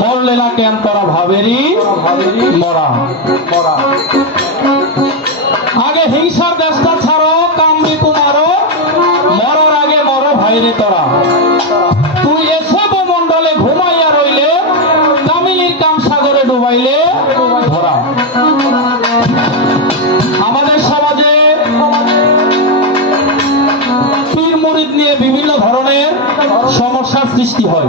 মরলে না কেন তোরা ভাবেরি মরা। আগে হিংসার দেশটা ছাড়ো, কামড়ি কুমারো, মরার আগে মরো ভাইরে তোরা। তুই এসে মন্ডলে ঘুমাইয়া রইলে, কামিনীর কাম সাগরে ডুবাইলে ধরা। আমাদের সমাজে পীর মুরিদ নিয়ে বিভিন্ন ধরনের সমস্যার সৃষ্টি হয়।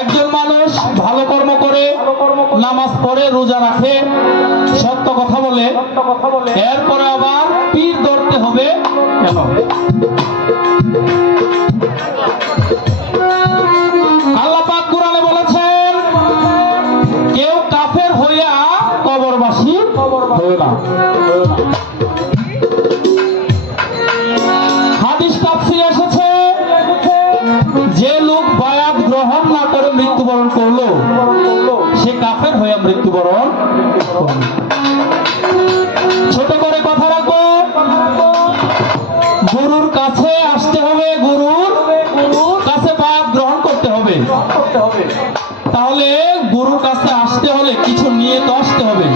একজন মানুষ ভালো কর্ম করে, নামাজ পড়ে, রোজা রাখে, সত্য কথা বলে, এরপরে আবার পীর ধরতে হবে কেন? আল্লাহ পাক কুরআনে বলেছেন, কেউ কাফের হইয়া কবরবাসী হয় না। হাদিস তাফসীরে এসেছে, যে লোক বায়াত গ্রহণ না করে মৃত্যুবরণ করলো, সে কাফের হয়ে মৃত্যুবরণ করল। ছোট করে কথা রাখবো, গুরুর কাছে আসতে হবে, গুরুর কাছে বায়াত গ্রহণ করতে হবে। তাহলে গুরুর কাছে আসতে হলে কিছু নিয়ে তো আসতে হবে।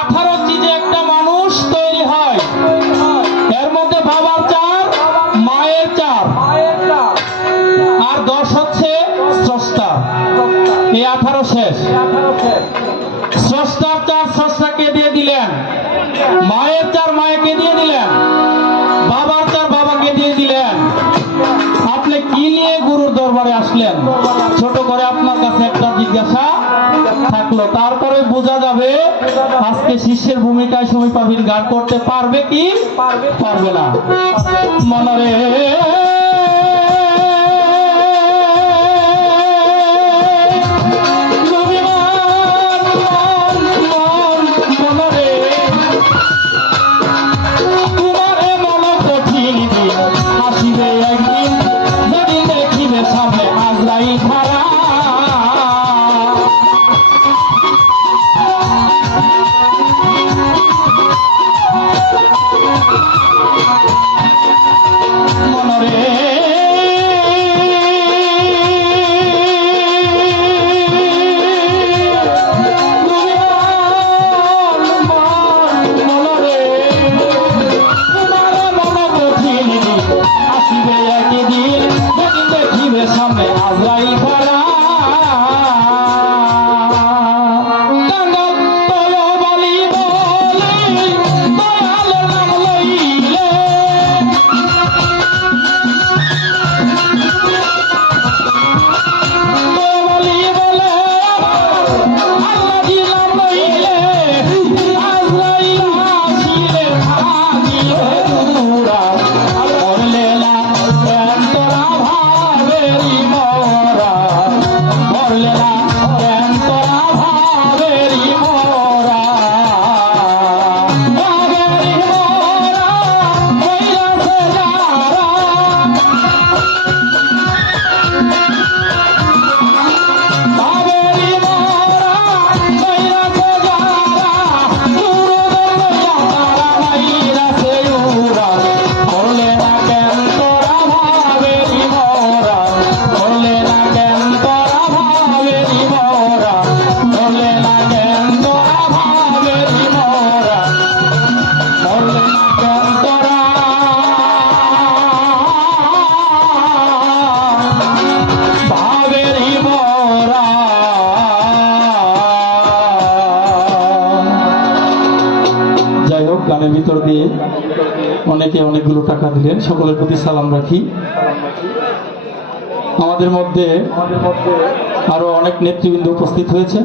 18 চিজে একটা মানুষ তৈরি হয়, এর মধ্যে বাবার 4, মায়ের 4, আর 10 হচ্ছে স্রষ্টা। এই 18 শেষ। স্রষ্টার 4 স্রষ্টাকে দিয়ে দিলেন, মায়ের 4 মায়েকে দিয়ে দিলেন, বাবার 4 বাবাকে দিয়ে দিলেন। আপনি কি নিয়ে গুরুর দরবারে আসলেন? ছোট করে আপনার কাছে একটা জিজ্ঞাসা থাকলো, তারপরে বোঝা যাবে আজকে শিষ্যের ভূমিকায় সুমি পাবিল গান করতে পারবে কি পারবে না। মনরে মনরে গানের ভিতর দিয়ে অনেকে অনেকগুলো টাকা দিলেন, সকলের প্রতি সালাম রাখি। আমাদের মধ্যে আরো অনেক নেতৃবৃন্দ উপস্থিত হয়েছেন।